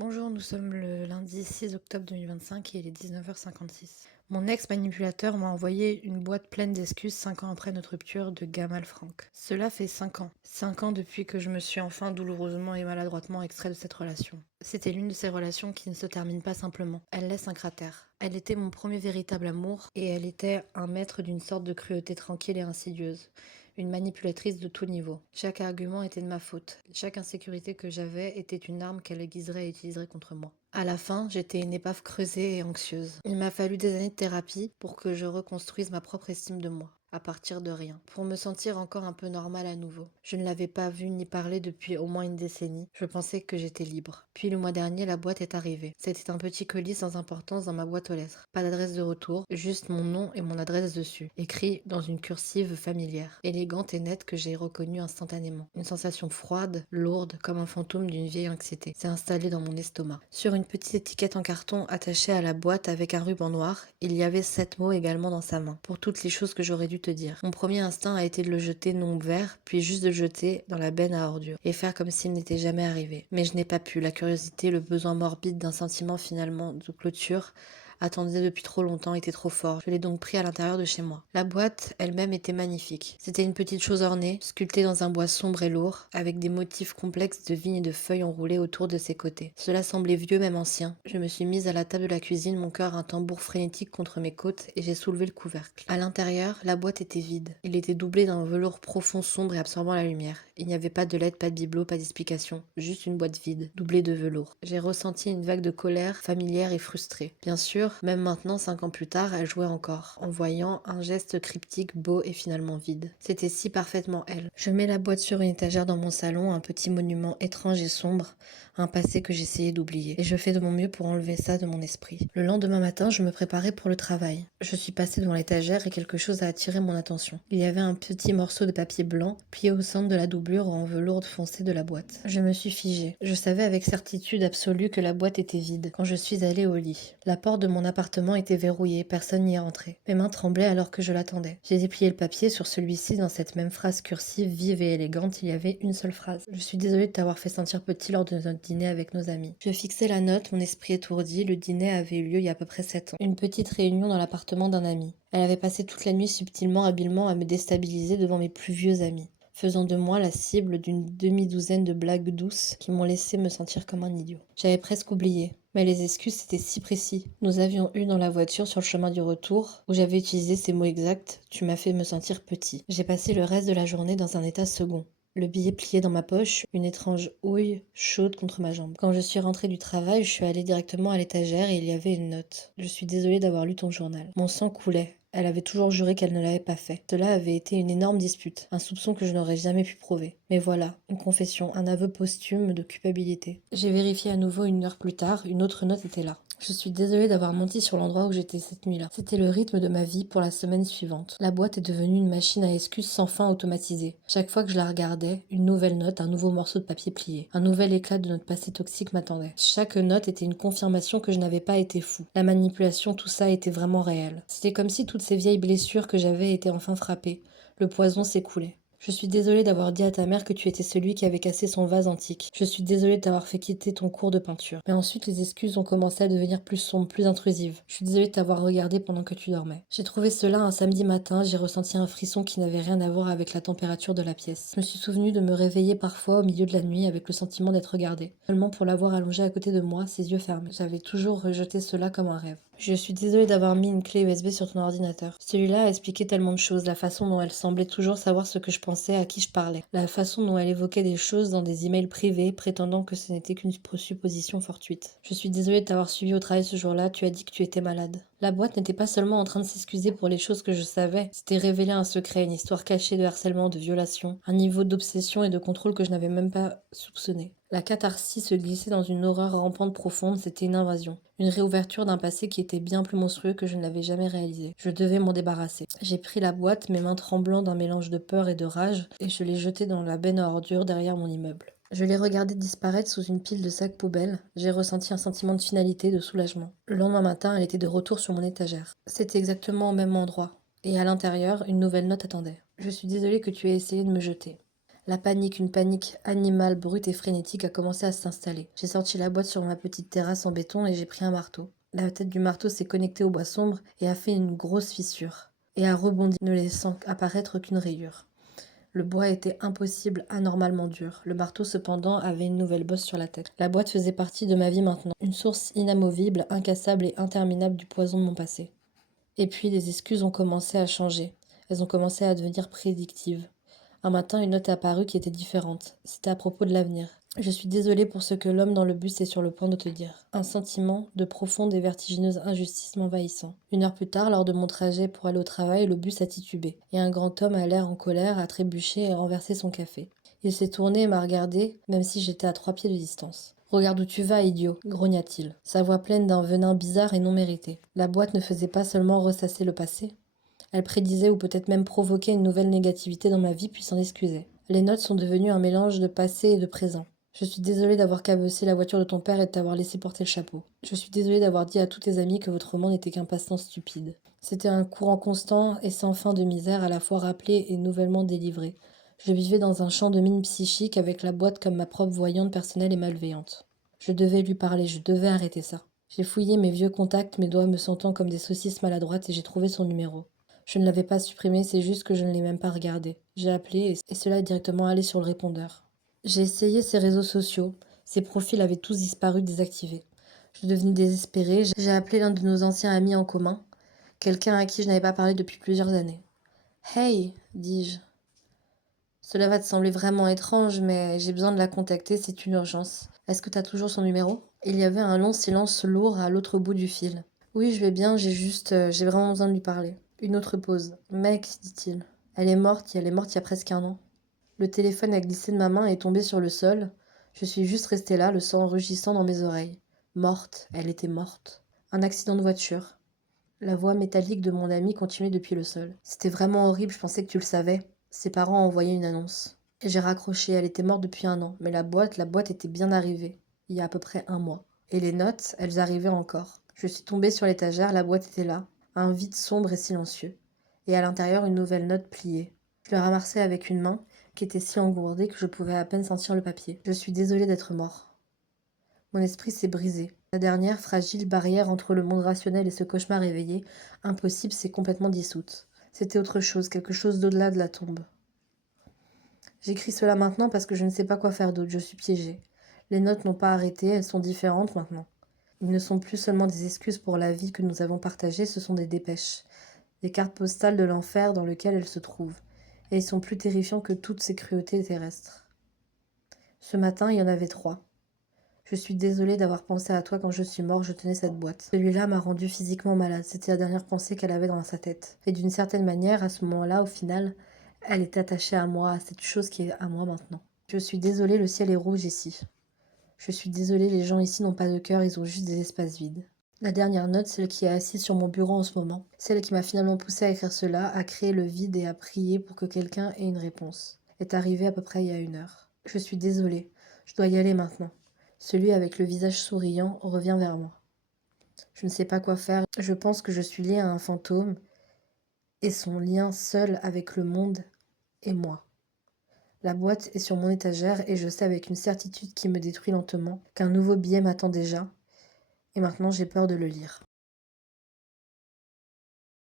Bonjour, nous sommes le lundi 6 octobre 2025 et il est 19h56. Mon ex-manipulateur m'a envoyé une boîte pleine d'excuses 5 ans après notre rupture de Gamal Frank. Cela fait 5 ans. 5 ans depuis que je me suis enfin douloureusement et maladroitement extrait de cette relation. C'était l'une de ces relations qui ne se termine pas simplement. Elle laisse un cratère. Elle était mon premier véritable amour et elle était un maître d'une sorte de cruauté tranquille et insidieuse. Une manipulatrice de tout niveau. Chaque argument était de ma faute. Chaque insécurité que j'avais était une arme qu'elle aiguiserait et utiliserait contre moi. À la fin, j'étais une épave creusée et anxieuse. Il m'a fallu des années de thérapie pour que je reconstruise ma propre estime de moi, à partir de rien, pour me sentir encore un peu normale à nouveau. Je ne l'avais pas vu ni parlé depuis au moins une décennie. Je pensais que j'étais libre. Puis le mois dernier, la boîte est arrivée. C'était un petit colis sans importance dans ma boîte aux lettres. Pas d'adresse de retour, juste mon nom et mon adresse dessus, écrit dans une cursive familière, élégante et nette que j'ai reconnue instantanément. Une sensation froide, lourde, comme un fantôme d'une vieille anxiété, s'est installée dans mon estomac. Sur une petite étiquette en carton attachée à la boîte avec un ruban noir, il y avait 7 mots également dans sa main, pour toutes les choses que j'aurais dû te dire. Mon premier instinct a été de le jeter non ouvert, puis juste de le jeter dans la benne à ordures, et faire comme s'il n'était jamais arrivé. Mais je n'ai pas pu, la curiosité, le besoin morbide d'un sentiment finalement de clôture, attendait depuis trop longtemps, était trop fort. Je l'ai donc pris à l'intérieur de chez moi. La boîte elle-même était magnifique. C'était une petite chose ornée, sculptée dans un bois sombre et lourd, avec des motifs complexes de vignes et de feuilles enroulées autour de ses côtés. Cela semblait vieux, même ancien. Je me suis mise à la table de la cuisine, mon cœur un tambour frénétique contre mes côtes, et j'ai soulevé le couvercle. À l'intérieur, la boîte était vide. Il était doublé d'un velours profond, sombre et absorbant la lumière. Il n'y avait pas de lettres, pas de bibelot, pas d'explication. Juste une boîte vide, doublée de velours. J'ai ressenti une vague de colère, familière et frustrée. Bien sûr, même maintenant, 5 ans plus tard, elle jouait encore, en voyant un geste cryptique, beau et finalement vide. C'était si parfaitement elle. Je mets la boîte sur une étagère dans mon salon, un petit monument étrange et sombre, un passé que j'essayais d'oublier. Et je fais de mon mieux pour enlever ça de mon esprit. Le lendemain matin, je me préparais pour le travail. Je suis passée devant l'étagère et quelque chose a attiré mon attention. Il y avait un petit morceau de papier blanc plié au centre de la doublure en velours foncé de la boîte. Je me suis figée. Je savais avec certitude absolue que la boîte était vide quand je suis allée au lit. La porte de mon appartement était verrouillée, personne n'y est entré. Mes mains tremblaient alors que je l'attendais. J'ai déplié le papier sur celui-ci dans cette même phrase cursive, vive et élégante, il y avait une seule phrase. Je suis désolée de t'avoir fait sentir petit lors de notre dîner avec nos amis. Je fixais la note, mon esprit étourdi, le dîner avait eu lieu il y a à peu près 7 ans. Une petite réunion dans l'appartement d'un ami. Elle avait passé toute la nuit subtilement, habilement à me déstabiliser devant mes plus vieux amis, faisant de moi la cible d'une demi-douzaine de blagues douces qui m'ont laissé me sentir comme un idiot. J'avais presque oublié. Mais les excuses, c'était si précis. Nous avions eu dans la voiture sur le chemin du retour, où j'avais utilisé ces mots exacts, tu m'as fait me sentir petit. J'ai passé le reste de la journée dans un état second. Le billet plié dans ma poche, une étrange houille chaude contre ma jambe. Quand je suis rentrée du travail, je suis allée directement à l'étagère et il y avait une note. Je suis désolée d'avoir lu ton journal. Mon sang coulait. Elle avait toujours juré qu'elle ne l'avait pas fait. Cela avait été une énorme dispute, un soupçon que je n'aurais jamais pu prouver. Mais voilà, une confession, un aveu posthume de culpabilité. J'ai vérifié à nouveau 1 heure plus tard, une autre note était là. Je suis désolée d'avoir menti sur l'endroit où j'étais cette nuit-là. C'était le rythme de ma vie pour la semaine suivante. La boîte est devenue une machine à excuses sans fin automatisée. Chaque fois que je la regardais, une nouvelle note, un nouveau morceau de papier plié. Un nouvel éclat de notre passé toxique m'attendait. Chaque note était une confirmation que je n'avais pas été fou. La manipulation, tout ça était vraiment réel. C'était comme si toutes ces vieilles blessures que j'avais étaient enfin frappées. Le poison s'écoulait. Je suis désolée d'avoir dit à ta mère que tu étais celui qui avait cassé son vase antique. Je suis désolée de t'avoir fait quitter ton cours de peinture. Mais ensuite, les excuses ont commencé à devenir plus sombres, plus intrusives. Je suis désolée de t'avoir regardé pendant que tu dormais. J'ai trouvé cela un samedi matin, j'ai ressenti un frisson qui n'avait rien à voir avec la température de la pièce. Je me suis souvenu de me réveiller parfois au milieu de la nuit avec le sentiment d'être regardée. Seulement pour l'avoir allongé à côté de moi, ses yeux fermés. J'avais toujours rejeté cela comme un rêve. Je suis désolée d'avoir mis une clé USB sur ton ordinateur. Celui-là a expliqué tellement de choses, la façon dont elle semblait toujours savoir ce que je pensais, à qui je parlais, la façon dont elle évoquait des choses dans des emails privés, prétendant que ce n'était qu'une supposition fortuite. Je suis désolée de t'avoir suivi au travail ce jour-là, tu as dit que tu étais malade. La boîte n'était pas seulement en train de s'excuser pour les choses que je savais, c'était révéler un secret, une histoire cachée de harcèlement, de violation, un niveau d'obsession et de contrôle que je n'avais même pas soupçonné. La catharsis se glissait dans une horreur rampante profonde, c'était une invasion. Une réouverture d'un passé qui était bien plus monstrueux que je ne l'avais jamais réalisé. Je devais m'en débarrasser. J'ai pris la boîte, mes mains tremblant d'un mélange de peur et de rage, et je l'ai jetée dans la benne à ordures derrière mon immeuble. Je l'ai regardée disparaître sous une pile de sacs poubelles. J'ai ressenti un sentiment de finalité, de soulagement. Le lendemain matin, elle était de retour sur mon étagère. C'était exactement au même endroit. Et à l'intérieur, une nouvelle note attendait. Je suis désolée que tu aies essayé de me jeter. La panique, une panique animale, brute et frénétique a commencé à s'installer. J'ai sorti la boîte sur ma petite terrasse en béton et j'ai pris un marteau. La tête du marteau s'est connectée au bois sombre et a fait une grosse fissure, et a rebondi, ne laissant apparaître qu'une rayure. Le bois était impossible, anormalement dur. Le marteau, cependant, avait une nouvelle bosse sur la tête. La boîte faisait partie de ma vie maintenant, une source inamovible, incassable et interminable du poison de mon passé. Et puis, les excuses ont commencé à changer. Elles ont commencé à devenir prédictives. Un matin, une note est apparue qui était différente. C'était à propos de l'avenir. Je suis désolée pour ce que l'homme dans le bus est sur le point de te dire. Un sentiment de profonde et vertigineuse injustice m'envahissant. 1 heure plus tard, lors de mon trajet pour aller au travail, le bus a titubé. Et un grand homme à l'air en colère a trébuché et renversé son café. Il s'est tourné et m'a regardé, même si j'étais à 3 pieds de distance. Regarde où tu vas, idiot, grogna-t-il, sa voix pleine d'un venin bizarre et non mérité. La boîte ne faisait pas seulement ressasser le passé, elle prédisait ou peut-être même provoquait une nouvelle négativité dans ma vie puis s'en excusait. Les notes sont devenues un mélange de passé et de présent. Je suis désolée d'avoir cabossé la voiture de ton père et de t'avoir laissé porter le chapeau. Je suis désolée d'avoir dit à tous tes amis que votre roman n'était qu'un passe-temps stupide. C'était un courant constant et sans fin de misère, à la fois rappelé et nouvellement délivré. Je vivais dans un champ de mine psychique avec la boîte comme ma propre voyante personnelle et malveillante. Je devais lui parler, je devais arrêter ça. J'ai fouillé mes vieux contacts, mes doigts me sentant comme des saucisses maladroites et j'ai trouvé son numéro. Je ne l'avais pas supprimé, c'est juste que je ne l'ai même pas regardé. J'ai appelé et cela est directement allé sur le répondeur. J'ai essayé ses réseaux sociaux. Ses profils avaient tous disparu, désactivés. Je devenais désespérée. J'ai appelé l'un de nos anciens amis en commun, quelqu'un à qui je n'avais pas parlé depuis plusieurs années. Hey, dis-je. Cela va te sembler vraiment étrange, mais j'ai besoin de la contacter, c'est une urgence. Est-ce que tu as toujours son numéro? Il y avait un long silence lourd à l'autre bout du fil. Oui, je vais bien, j'ai vraiment besoin de lui parler. Une autre pause. Mec, dit-il. Elle est morte il y a presque 1 an. Le téléphone a glissé de ma main et est tombé sur le sol. Je suis juste restée là, le sang rugissant dans mes oreilles. Morte, elle était morte. Un accident de voiture. La voix métallique de mon ami continuait depuis le sol. C'était vraiment horrible, je pensais que tu le savais. Ses parents ont envoyé une annonce. Et j'ai raccroché, elle était morte depuis 1 an, mais la boîte était bien arrivée, il y a à peu près 1 mois. Et les notes, elles arrivaient encore. Je suis tombée sur l'étagère, la boîte était là, un vide sombre et silencieux. Et à l'intérieur, une nouvelle note pliée. Je le ramassai avec une main qui était si engourdée que je pouvais à peine sentir le papier. Je suis désolée d'être mort. Mon esprit s'est brisé. La dernière fragile barrière entre le monde rationnel et ce cauchemar éveillé, impossible, s'est complètement dissoute. C'était autre chose, quelque chose d'au-delà de la tombe. J'écris cela maintenant parce que je ne sais pas quoi faire d'autre, je suis piégée. Les notes n'ont pas arrêté, elles sont différentes maintenant. Ils ne sont plus seulement des excuses pour la vie que nous avons partagée, ce sont des dépêches, des cartes postales de l'enfer dans lequel elles se trouvent, et ils sont plus terrifiants que toutes ces cruautés terrestres. Ce matin, il y en avait 3. Je suis désolée d'avoir pensé à toi quand je suis mort, je tenais cette boîte. Celui-là m'a rendue physiquement malade, c'était la dernière pensée qu'elle avait dans sa tête. Et d'une certaine manière, à ce moment-là, au final, elle est attachée à moi, à cette chose qui est à moi maintenant. Je suis désolée, le ciel est rouge ici. Je suis désolée, les gens ici n'ont pas de cœur, ils ont juste des espaces vides. La dernière note, celle qui est assise sur mon bureau en ce moment, celle qui m'a finalement poussée à écrire cela, à créer le vide et à prier pour que quelqu'un ait une réponse, est arrivée à peu près il y a 1 heure. Je suis désolée, je dois y aller maintenant. Celui avec le visage souriant revient vers moi. Je ne sais pas quoi faire, je pense que je suis liée à un fantôme, et son lien seul avec le monde est moi. La boîte est sur mon étagère et je sais avec une certitude qui me détruit lentement qu'un nouveau billet m'attend déjà, et maintenant j'ai peur de le lire.